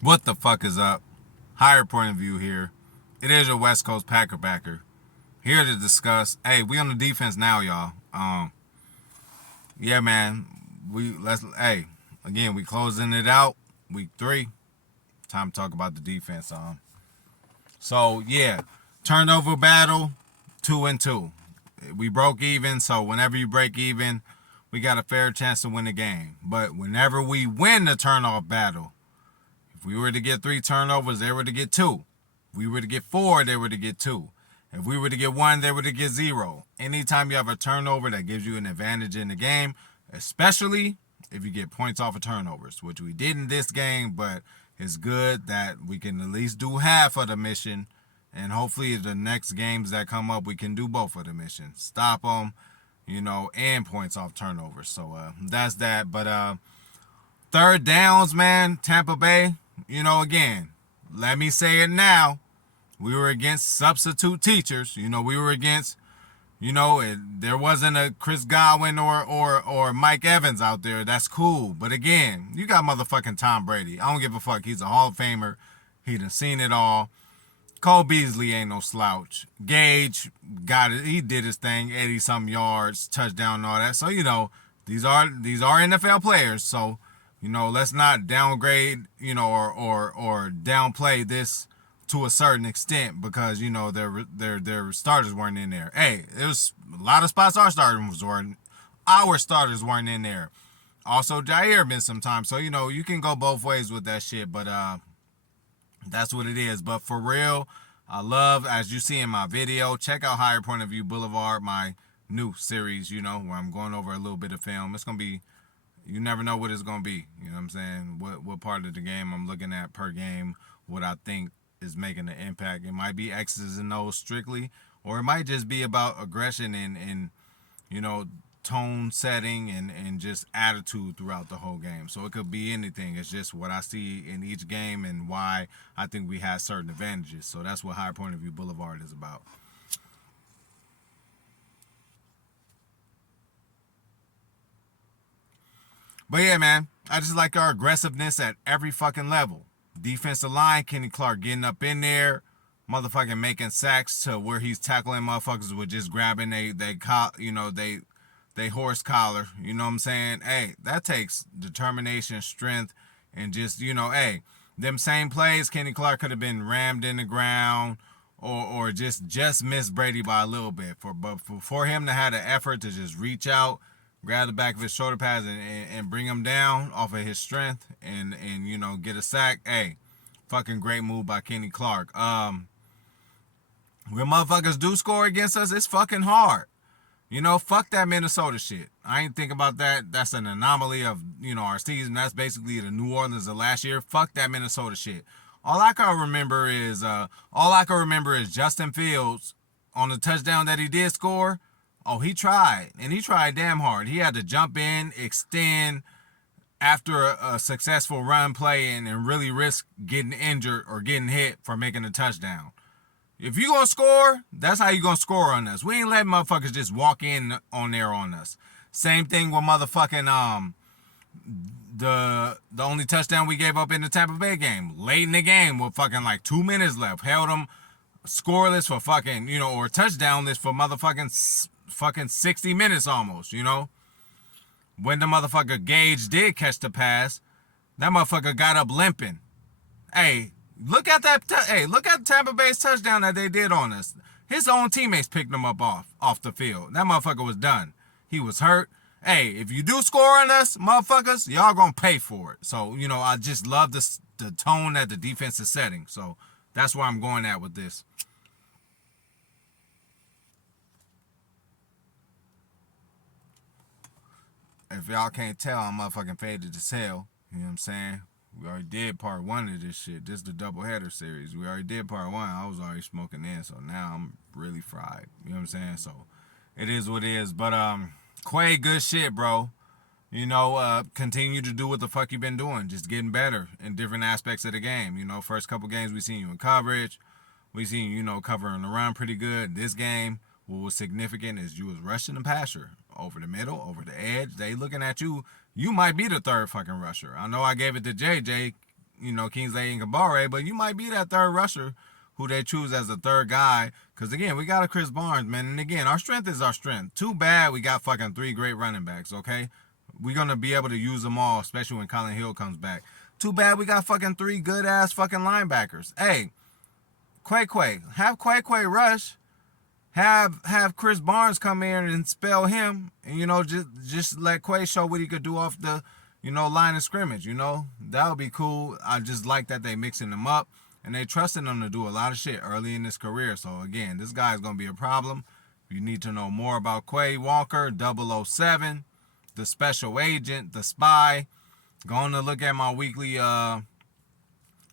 What the fuck is up? Higher point of view here. It is your West Coast Packer backer. Here to discuss. Hey, we on the defense now, y'all. Yeah, man. Again, we closing it out. Week 3. Time to talk about the defense. So yeah, turnover battle, 2-2. We broke even, so whenever you break even, we got a fair chance to win the game. But whenever we win the turnover battle, if we were to get 3 turnovers, they were to get 2. If we were to get 4, they were to get 2. If we were to get 1, they were to get 0. Anytime you have a turnover, that gives you an advantage in the game, especially if you get points off of turnovers, which we did in this game, but it's good that we can at least do half of the mission, and hopefully the next games that come up, we can do both of the missions. Stop them, and points off turnovers. So that's that. But third downs, man, Tampa Bay, again, let me say it now. We were against substitute teachers. We were against, there wasn't a Chris Godwin or Mike Evans out there. That's cool. But again, you got motherfucking Tom Brady. I don't give a fuck. He's a Hall of Famer. He done seen it all. Cole Beasley ain't no slouch. Gage got it. He did his thing, 80-something yards, touchdown, and all that. So, these are NFL players. So, let's not downgrade, or downplay this to a certain extent because their starters weren't in there. Hey, there was a lot of spots our starters weren't in there. Also, Jair missed some time, so you can go both ways with that shit. But that's what it is. But for real, I love, as you see in my video, check out Higher Point of View Boulevard, my new series. Where I'm going over a little bit of film. It's gonna be, you never know what it's gonna be. You know what I'm saying? What part of the game I'm looking at per game, what I think is making an impact. It might be X's and O's strictly, or it might just be about aggression and tone setting and just attitude throughout the whole game. So it could be anything. It's just what I see in each game and why I think we have certain advantages. So that's what Higher Point of View Boulevard is about. But yeah, man, I just like our aggressiveness at every fucking level. Defensive line, Kenny Clark getting up in there, motherfucking making sacks to where he's tackling motherfuckers with just grabbing they horse collar. You know what I'm saying? Hey, that takes determination, strength, and just hey, them same plays, Kenny Clark could have been rammed in the ground or just missed Brady by a little bit. For him to have the effort to just reach out, grab the back of his shoulder pads and bring him down off of his strength and get a sack. Hey, fucking great move by Kenny Clark. When motherfuckers do score against us, it's fucking hard. Fuck that Minnesota shit. I ain't think about that. That's an anomaly of, our season. That's basically the New Orleans of last year. Fuck that Minnesota shit. All I can remember is Justin Fields on the touchdown that he did score. Oh, he tried. And he tried damn hard. He had to jump in, extend after a successful run play and really risk getting injured or getting hit for making a touchdown. If you gonna score, that's how you gonna score on us. We ain't letting motherfuckers just walk in on there on us. Same thing with motherfucking the only touchdown we gave up in the Tampa Bay game. Late in the game with fucking like 2 minutes left. Held them scoreless for fucking, or touchdownless for fucking 60 minutes almost. When the motherfucker Gage did catch the pass, that motherfucker got up limping. Hey, look at Tampa Bay's touchdown that they did on us. His own teammates picked him up off the field. That motherfucker was done. He was hurt. Hey, if you do score on us, motherfuckers, y'all gonna pay for it. So, I just love the tone that the defense is setting. So that's where I'm going at with this. If y'all can't tell, I'm motherfucking faded as hell. You know what I'm saying? We already did part 1 of this shit. This is the doubleheader series. We already did part 1. I was already smoking in, so now I'm really fried. You know what I'm saying? So it is what it is. But Quay, good shit, bro. Continue to do what the fuck you been doing. Just getting better in different aspects of the game. First couple games we seen you in coverage. We seen covering the run pretty good. This game, what was significant is you was rushing the passer over the middle, over the edge. They looking at you. You might be the third fucking rusher. I know I gave it to JJ. Kingsley and Kabare, but you might be that third rusher who they choose as the third guy. Because, again, we got a Chris Barnes, man. And, again, our strength is our strength. Too bad we got fucking 3 great running backs, okay? We're going to be able to use them all, especially when Colin Hill comes back. Too bad we got fucking 3 good-ass fucking linebackers. Hey, Quay. Have Quay rush. Have Chris Barnes come in and spell him. And, just let Quay show what he could do off the, line of scrimmage, That would be cool. I just like that they mixing them up. And they trusting him to do a lot of shit early in his career. So, again, this guy is going to be a problem. You need to know more about Quay Walker, 007, the special agent, the spy. Going to look at my weekly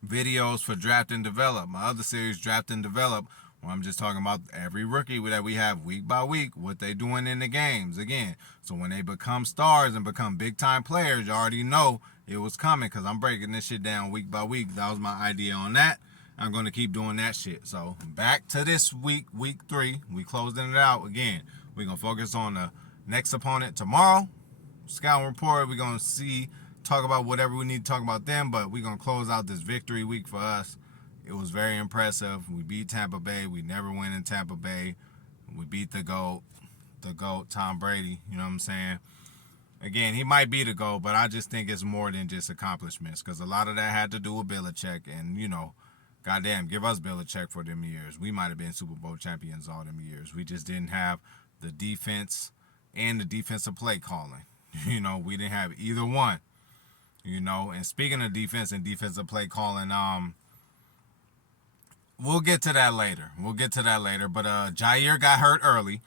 videos for Draft and Develop. My other series, Draft and Develop, where I'm just talking about every rookie that we have week by week, what they doing in the games. Again, so when they become stars and become big-time players, you already know it was coming because I'm breaking this shit down week by week. That was my idea on that. I'm going to keep doing that shit. So back to this week, week 3. We closing it out. Again, we're going to focus on the next opponent tomorrow. Scout report. We're going to talk about whatever we need to talk about them, but we're going to close out this victory week for us. It was very impressive. We beat Tampa Bay. We never win in Tampa Bay. We beat the GOAT, Tom Brady. You know what I'm saying? Again, he might be the GOAT, but I just think it's more than just accomplishments because a lot of that had to do with Belichick. And, goddamn, give us Belichick for them years. We might have been Super Bowl champions all them years. We just didn't have the defense and the defensive play calling. We didn't have either one. And speaking of defense and defensive play calling, we'll get to that later. But Jair got hurt early.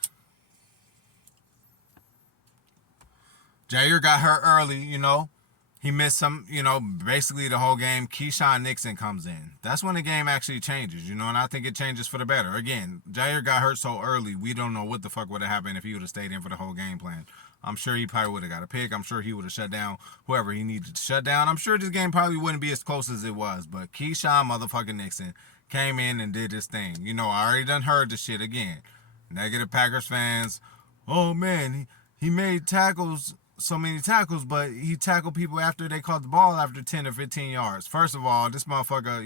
He missed some, basically the whole game. Keyshawn Nixon comes in. That's when the game actually changes, and I think it changes for the better. Again, Jair got hurt so early, we don't know what the fuck would have happened if he would have stayed in for the whole game plan. I'm sure he probably would have got a pick. I'm sure he would have shut down whoever he needed to shut down. I'm sure this game probably wouldn't be as close as it was, but Keyshawn motherfucking Nixon came in and did his thing. I already done heard the shit again. Negative Packers fans. Oh, man, he made so many tackles, but he tackled people after they caught the ball after 10 or 15 yards. First of all, this motherfucker,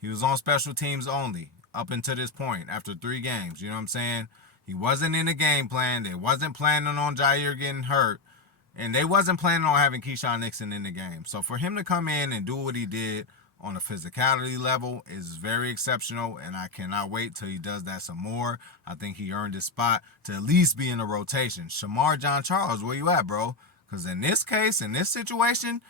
he was on special teams only up until this point after 3 games. You know what I'm saying? He wasn't in the game plan. They wasn't planning on Jair getting hurt. And they wasn't planning on having Keyshawn Nixon in the game. So for him to come in and do what he did on a physicality level is very exceptional, and I cannot wait till he does that some more. I think he earned his spot to at least be in the rotation. Shamar John Charles, where you at, bro? Because in this case, in this situation,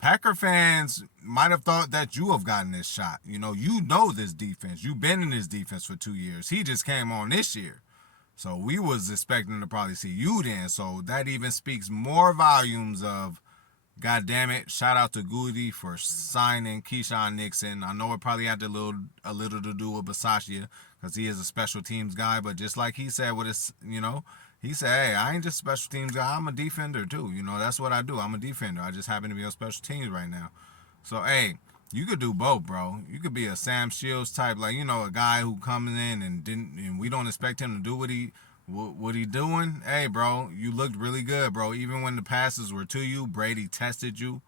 Packer fans might have thought that you have gotten this shot. You know this defense. You've been in this defense for 2 years. He just came on this year. So we was expecting to probably see you then. So that even speaks more volumes of, God damn it, shout out to Goody for signing Keyshawn Nixon. I know it probably had a little to do with Bisaccia because he is a special teams guy. But just like he said with his, he said, hey, I ain't just a special teams guy. I'm a defender too. That's what I do. I'm a defender. I just happen to be on special teams right now. So, hey, you could do both, bro. You could be a Sam Shields type, like, a guy who comes in and we don't expect him to do what he doing. Hey, bro, you looked really good, bro. Even when the passes were to you, Brady tested you.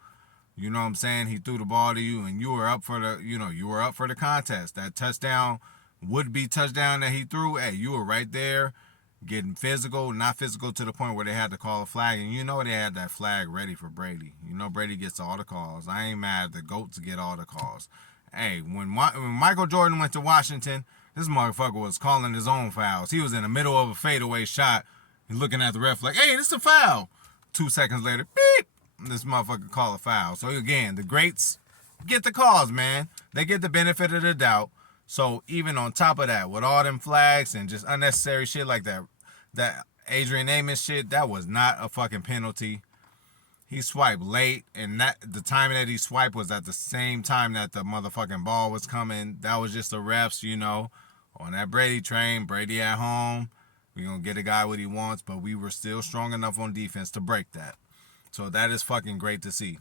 You know what I'm saying? He threw the ball to you and you were up for the contest. That touchdown, would-be touchdown that he threw, hey, you were right there getting physical, not physical to the point where they had to call a flag. And they had that flag ready for Brady. Brady gets all the calls. I ain't mad. The GOATs get all the calls. Hey, when Michael Jordan went to Washington, this motherfucker was calling his own fouls. He was in the middle of a fadeaway shot and looking at the ref like, hey, this is a foul. 2 seconds later, beep, this motherfucker call a foul. So, again, the greats get the calls, man. They get the benefit of the doubt. So even on top of that, with all them flags and just unnecessary shit like that Adrian Amos shit, that was not a fucking penalty. He swiped late, and the timing that he swiped was at the same time that the motherfucking ball was coming. That was just the refs, on that Brady train. Brady at home. We're going to get a guy what he wants, but we were still strong enough on defense to break that. So that is fucking great to see.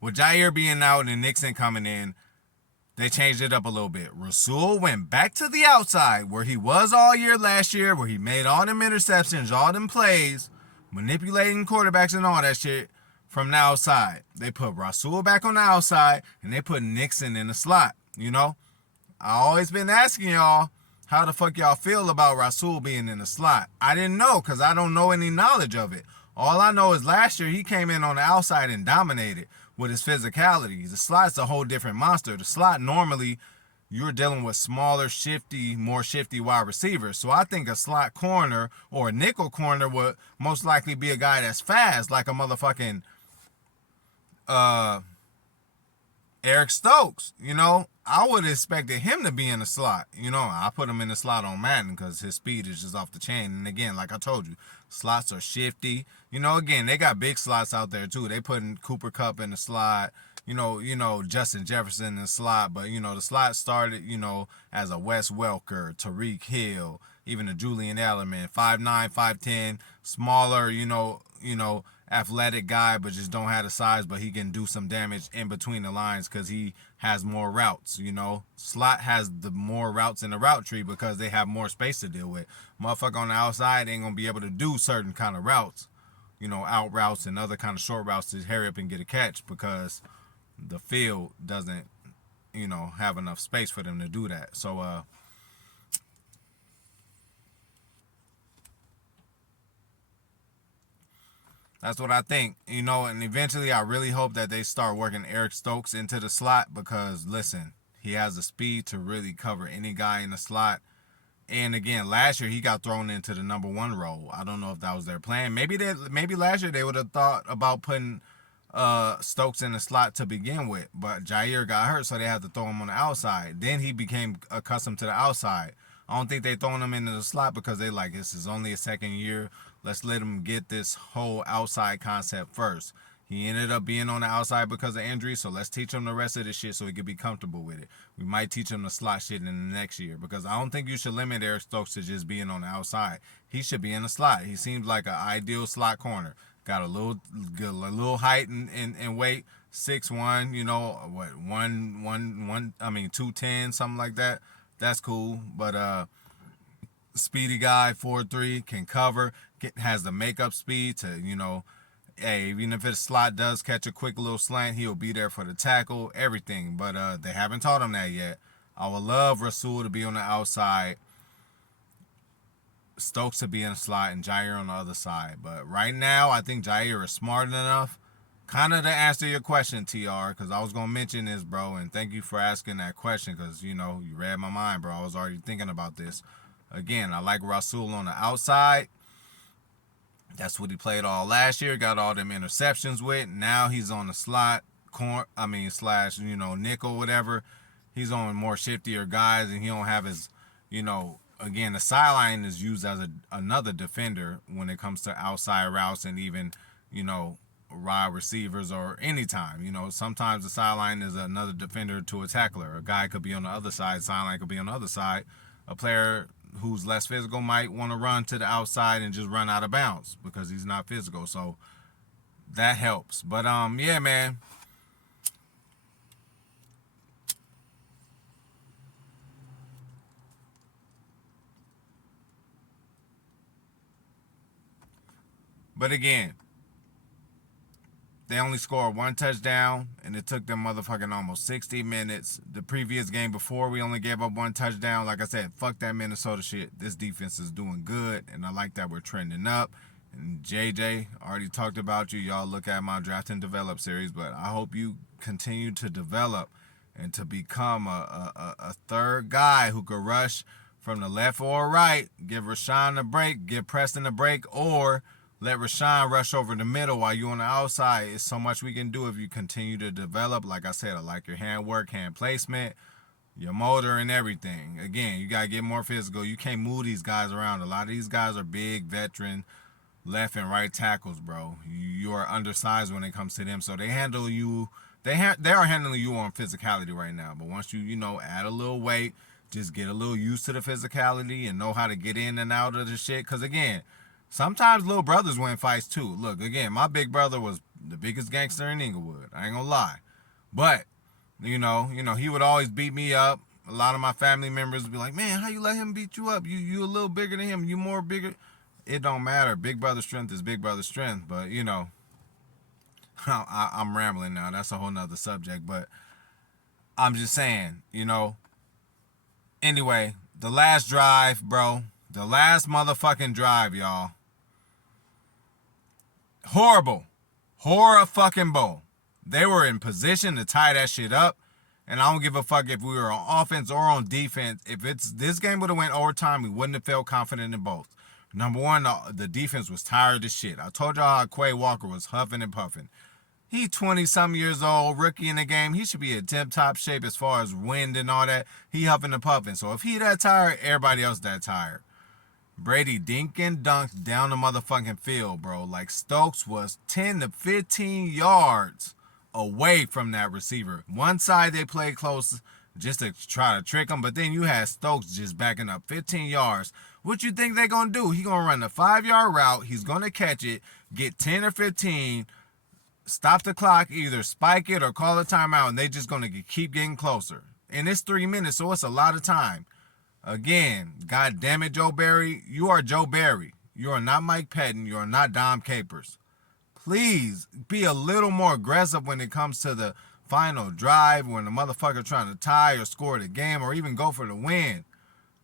With Jair being out and Nixon coming in, they changed it up a little bit. Rasul went back to the outside where he was all year last year, where he made all them interceptions, all them plays. manipulating quarterbacks and all that shit from the outside. They put Rasul back on the outside, and they put Nixon in the slot. You know, I always been asking y'all how the fuck y'all feel about Rasul being in the slot. I didn't know because I don't know any knowledge of it. All I know is last year he came in on the outside and dominated with his physicality. The slot's a whole different monster. The slot normally you're dealing with smaller, more shifty wide receivers. So I think a slot corner or a nickel corner would most likely be a guy that's fast, like a motherfucking Eric Stokes. You know, I would have expected him to be in the slot. You know, I put him in the slot on Madden because his speed is just off the chain. And again, like I told you, slots are shifty. You know, again, they got big slots out there too. They putting Cooper Kupp in the slot. Justin Jefferson in the slot, but the slot started, as a Wes Welker, Tyreek Hill, even a Julian Edelman, 5'9", 5'10", smaller, athletic guy, but just don't have the size, but he can do some damage in between the lines because he has more routes. Slot has the more routes in the route tree because they have more space to deal with. Motherfucker on the outside ain't gonna be able to do certain kind of routes, out routes and other kind of short routes to hurry up and get a catch because the field doesn't, have enough space for them to do that. So, that's what I think, and eventually I really hope that they start working Eric Stokes into the slot because, listen, he has the speed to really cover any guy in the slot. And again, last year he got thrown into the number one role. I don't know if that was their plan. Maybe last year they would have thought about putting Stokes in the slot to begin with, but Jair got hurt, so they had to throw him on the outside. Then he became accustomed to the outside. I don't think they throwing him into the slot because they like this is only a second year. Let's let him get this whole outside concept first. He ended up being on the outside because of injury, so let's teach him the rest of this shit so he could be comfortable with it. We might teach him the slot shit in the next year because I don't think you should limit Eric Stokes to just being on the outside. He should be in the slot. He seems like an ideal slot corner. Got a little height and weight, 6'1", 210, something like that. That's cool. But speedy guy, 4'3", can cover, has the makeup speed to, hey, even if his slot does catch a quick little slant, he'll be there for the tackle, everything. But they haven't taught him that yet. I would love Rasul to be on the outside, Stokes to be in the slot, and Jair on the other side. But right now, I think Jair is smart enough. Kind of to answer your question, TR, because I was going to mention this, bro, and thank you for asking that question because, you read my mind, bro. I was already thinking about this. Again, I like Rasul on the outside. That's what he played all last year, got all them interceptions with. Now he's on the slot, slash, nickel, whatever. He's on more shiftier guys, and he don't have his, again, the sideline is used as another defender when it comes to outside routes and even, wide receivers or anytime. Sometimes the sideline is another defender to a tackler. A guy could be on the other side, sideline could be on the other side. A player who's less physical might want to run to the outside and just run out of bounds because he's not physical. So that helps. But yeah, man. But again, they only scored one touchdown, and it took them motherfucking almost 60 minutes. The previous game before, we only gave up one touchdown. Like I said, fuck that Minnesota shit. This defense is doing good, and I like that we're trending up. And JJ, already talked about you. Y'all look at my Draft and Develop series, but I hope you continue to develop and to become a third guy who could rush from the left or right, give Rashawn a break, give Preston a break, or let Rashawn rush over the middle while you're on the outside. It's so much we can do if you continue to develop. Like I said, I like your hand work, hand placement, your motor, and everything. Again, you got to get more physical. You can't move these guys around. A lot of these guys are big, veteran, left and right tackles, bro. You are undersized when it comes to them. So they handle you. They are handling you on physicality right now. But once you, add a little weight, just get a little used to the physicality and know how to get in and out of the shit. Because, again, sometimes little brothers win fights too. Look, again, my big brother was the biggest gangster in Inglewood. I ain't gonna lie. But, he would always beat me up. A lot of my family members would be like, man, how you let him beat you up? You a little bigger than him. You more bigger. it don't matter. Big brother strength is big brother strength. But you know, I'm rambling now. That's a whole nother subject. But I'm just saying, you know. Anyway, the last drive, bro. The last motherfucking drive, y'all. Horrible. Horror fucking bowl. They were in position to tie that shit up. And I don't give a fuck if we were on offense or on defense. If it's this game would have went overtime, we wouldn't have felt confident in both. Number one, the defense was tired as shit. I told y'all how Quay Walker was huffing and puffing. He 20-some years old, rookie in the game. He should be in tip-top shape as far as wind and all that. He huffing and puffing. So if he that tired, everybody else that tired. Brady dink and dunked down the motherfucking field, bro. Like Stokes was 10 to 15 yards away from that receiver. One side they played close just to try to trick him, but then you had Stokes just backing up 15 yards. What you think they gonna do? He gonna run a 5-yard route. He's gonna catch it, get 10 or 15, stop the clock, either spike it or call a timeout, and they just gonna keep getting closer. And it's 3 minutes, so it's a lot of time. Again, God damn it, Joe Barry. You are Joe Barry. You are not Mike Pettin. You are not Dom Capers. Please be a little more aggressive when it comes to the final drive, when the motherfucker trying to tie or score the game or even go for the win.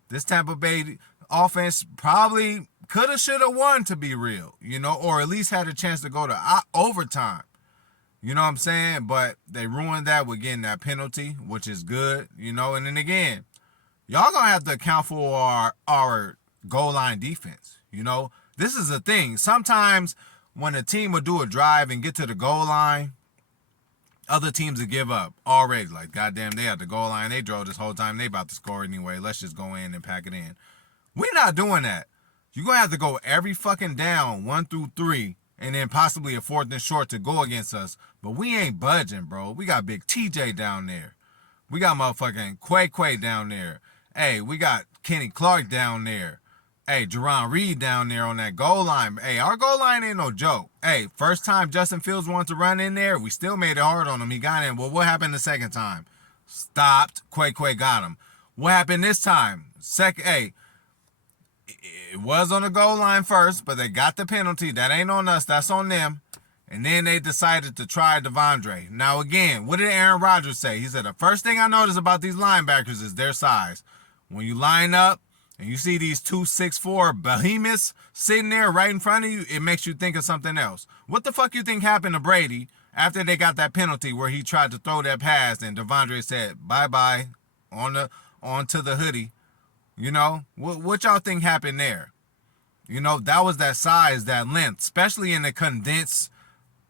This Tampa Bay offense probably coulda, shoulda won, to be real, you know, or at least had a chance to go to overtime. You know what I'm saying? But they ruined that with getting that penalty, which is good, you know. And then again, y'all gonna have to account for our goal line defense. You know, this is the thing. Sometimes when a team will do a drive and get to the goal line, other teams will give up already. Like, goddamn, they at the goal line. They drove this whole time. They about to score anyway. Let's just go in and pack it in. We're not doing that. You're gonna have to go every fucking down, 1 through 3, and then possibly a 4th and short to go against us. But we ain't budging, bro. We got Big TJ down there. We got motherfucking Quay down there. Hey, we got Kenny Clark down there. Hey, Jerron Reed down there on that goal line. Hey, our goal line ain't no joke. Hey, first time Justin Fields wanted to run in there, we still made it hard on him. He got in. Well, what happened the second time? Stopped. Quay got him. What happened this time? Hey, it was on the goal line first, but they got the penalty. That ain't on us. That's on them. And then they decided to try Davante. Now, again, what did Aaron Rodgers say? He said, the first thing I notice about these linebackers is their size. When you line up and you see these 2'6'4" behemoths sitting there right in front of you, it makes you think of something else. What the fuck you think happened to Brady after they got that penalty where he tried to throw that pass and Davante said, bye-bye, onto the hoodie? You know, what y'all think happened there? You know, that was that size, that length, especially in the condensed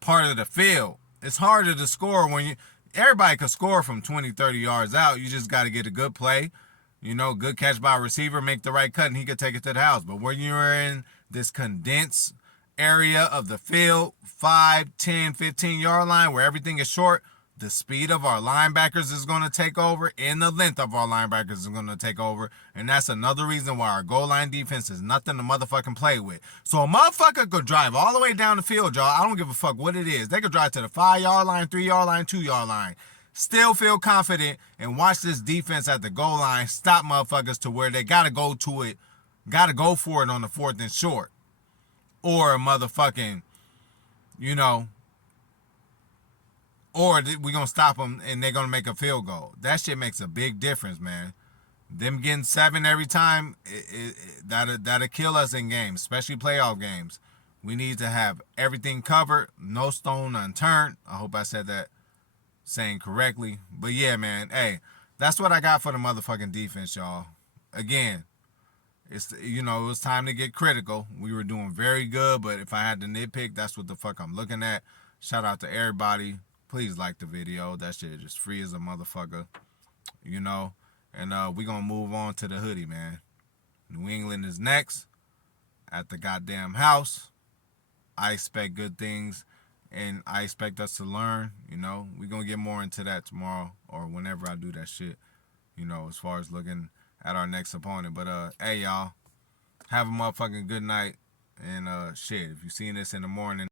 part of the field. It's harder to score when everybody can score from 20, 30 yards out. You just got to get a good play, you know, good catch by a receiver, make the right cut, and he could take it to the house. But when you're in this condensed area of the field, 5, 10, 15-yard line where everything is short, the speed of our linebackers is going to take over, and the length of our linebackers is going to take over. And that's another reason why our goal line defense is nothing to motherfucking play with. So a motherfucker could drive all the way down the field, y'all. I don't give a fuck what it is. They could drive to the 5-yard line, 3-yard line, 2-yard line. Still feel confident and watch this defense at the goal line stop motherfuckers to where they got to go to it, got to go for it on the 4th and short. Or a motherfucking, you know, or we're going to stop them and they're going to make a field goal. That shit makes a big difference, man. Them getting 7 every time, that'll kill us in games, especially playoff games. We need to have everything covered, no stone unturned. I hope I said that saying correctly. But yeah, man, hey, that's what I got for the motherfucking defense, y'all. Again, it's, you know, it was time to get critical. We were doing very good, but if I had to nitpick, that's what the fuck I'm looking at. Shout out to everybody. Please like the video. That shit is just free as a motherfucker, you know. And we gonna move on to the hoodie, man. New England is next at the goddamn house. I expect good things, and I expect us to learn, you know. We gonna get more into that tomorrow or whenever I do that shit, you know, as far as looking at our next opponent. But, hey, y'all, have a motherfucking good night. And, shit, if you seen this in the morning,